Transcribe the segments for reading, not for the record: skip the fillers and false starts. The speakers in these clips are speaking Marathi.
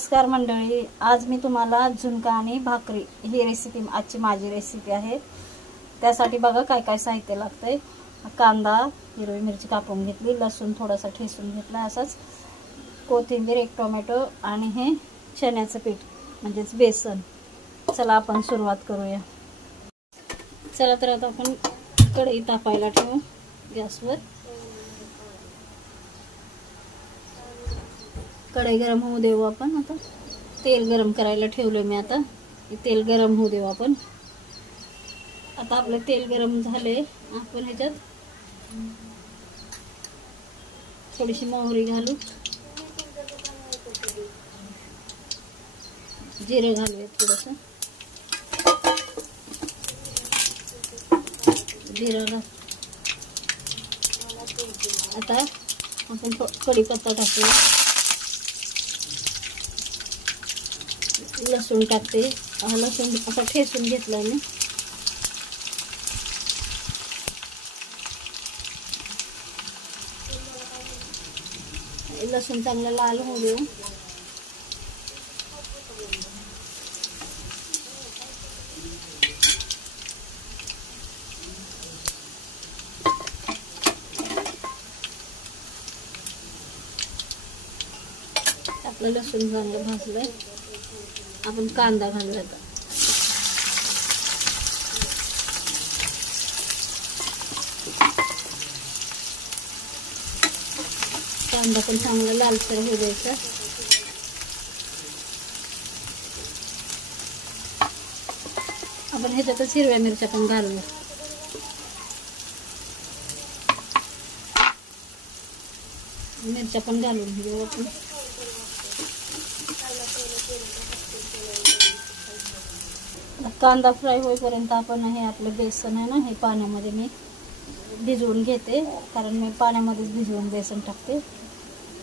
नमस्कार मंडळी, आज मी तुम्हाला झुणका आणि भाकरी ही रेसिपी आजची माझी रेसिपी आहे। त्यासाठी बघा काय काय साहित्य लागतंय। कांदा, हिरवी मिरची कापून घेतली, लसूण थोडासा ठेचून घेतला, असाच कोथिंबीर, एक टोमॅटो आणि हे चण्याचं पीठ म्हणजेच बेसन। चला आपण सुरुवात करूया। चला तर आता आपण कढई तापायला ठेवू गॅसवर। कढई गरम होऊ देऊ आपण। आता तेल गरम करायला ठेवलं मी। आता तेल गरम होऊ देऊ आपण। आता आपलं तेल गरम झाले, आपण ह्याच्यात थोडीशी मोहरी घालू, जिरे घालूया थोडंसं, जिरा घाल। आता आपण कढीपत्ता टाकूया, लसूण टाकते। लसूण असा ठेचून घेतलाय मी। लसूण चांगला लाल होऊ देऊ। आपलं लसूण चांगलं भाजलंय, आपण कांदा घालूया। आता कांदा पण चांगला लालसर होऊ द्यायचा। आपण ह्याच्यातच हिरव्या मिरच्या पण घालूया। मिरच्या पण घालून घेऊ आपण। कांदा फ्राय होईपर्यंत आपण हे आपलं बेसन आहे ना, हे पाण्यामध्ये मी भिजवून घेते, कारण मी पाण्यामध्येच भिजवून बेसन टाकते,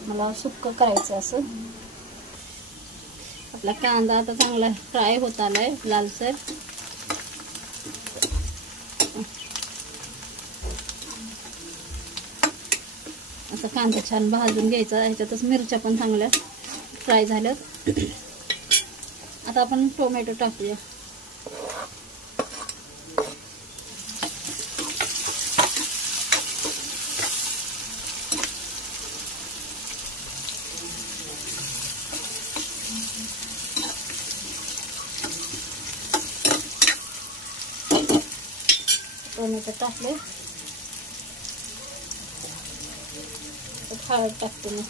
मला सुक्क करायचं असं। आपला कांदा आता चांगला फ्राय होत आलाय लालसर। असा कांदा छान भाजून घ्यायचा। ह्याच्यातच मिरच्या पण चांगल्या फ्राय झाल्यात। आता आपण टोमॅटो टाकूया। टोमॅटो टाकले, हळद टाकते मी।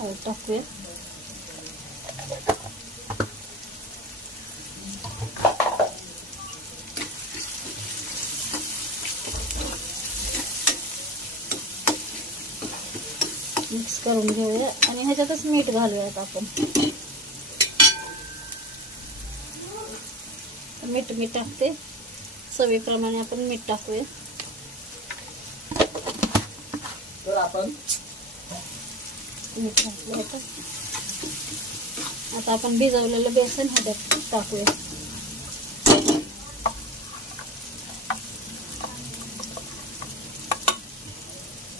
हळद टाकूया। मिक्स करून घेऊया आणि ह्याच्यातच मीठ घालूयात आपण। मीठ मी टाकते, चवीप्रमाणे आपण मीठ टाकूया। तर आपण मीठ घातलं होतं। आता आपण भिजवलेलं बेसन ह्याच्यात टाकूया।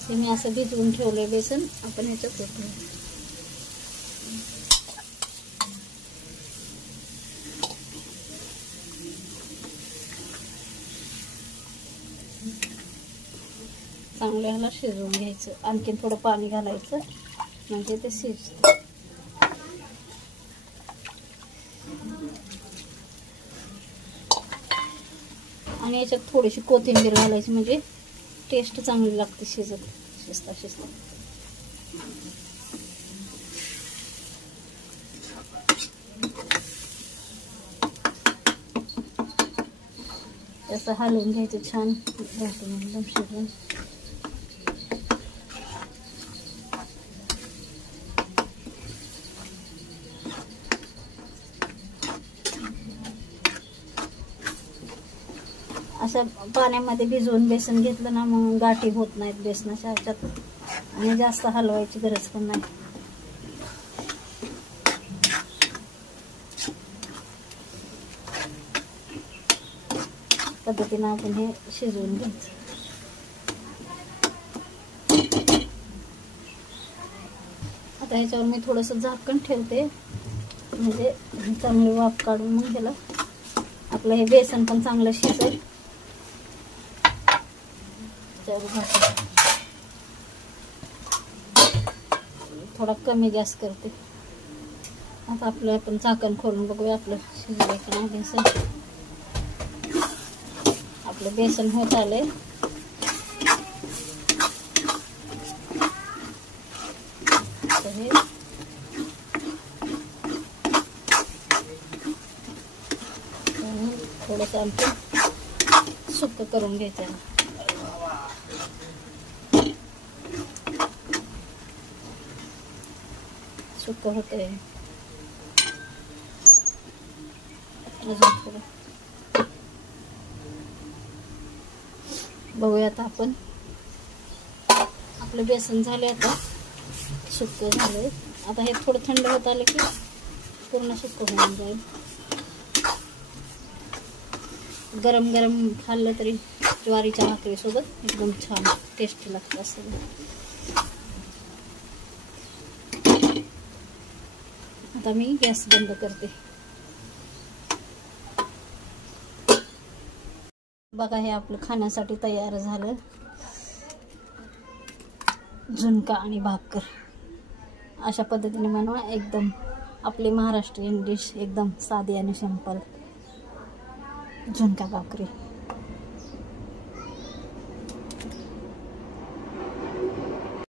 हे मी असं भिजवून ठेवलंय बेसन, आपण ह्याच्यात टाकूया। चांगलं ह्याला शिजवून घ्यायचं, आणखीन थोडं पाणी घालायचं म्हणजे ते शिजतं। आणि याच्यात थोडीशी कोथिंबीर घालायची, म्हणजे टेस्ट चांगली लागते शिजता शिजता। असं हलवून घ्यायचं छान, घालून एकदम शिजवून। अशा पाण्यामध्ये भिजवून बेसन घेतलं ना, मग गाठी होत नाहीत बेसनाच्या ह्याच्यात, आणि जास्त हलवायची गरज पण नाही। पद्धतीने आपण हे शिजवून घ्यायचं। आता ह्याच्यावर मी थोडंसं झाकण ठेवते, म्हणजे चांगली वाफ काढून मग ह्याला आपलं हे बेसन पण चांगलं शिजेल. थोडा कमी गॅस करते. आता आपलं आपण झाकण खोलून बघूया आपलं शिजलं की नाही बेसन. आपलं बेसन होत आले. हे थोडंसं आमचं सुक्क करून घ्यायचं. सुक्क होतंय अजून थोडं. बघूया आता आपण. आपलं बेसन झाले, आता सुक्क झालंय. आता हे थोडं थंड होत आलं की पूर्ण सुक्क होऊन जाईल. गरम गरम खाल्लं तरी ज्वारीच्या भाकरीसोबत एकदम छान टेस्टी लागतं असेल. आता मी गॅस बंद करते. बघा हे आपलं खाण्यासाठी तयार झालं. झुणका आणि भाकर अशा पद्धतीने बनवा. एकदम आपली महाराष्ट्रीयन डिश, एकदम साधी आणि सिंपल झुणका भाकरी.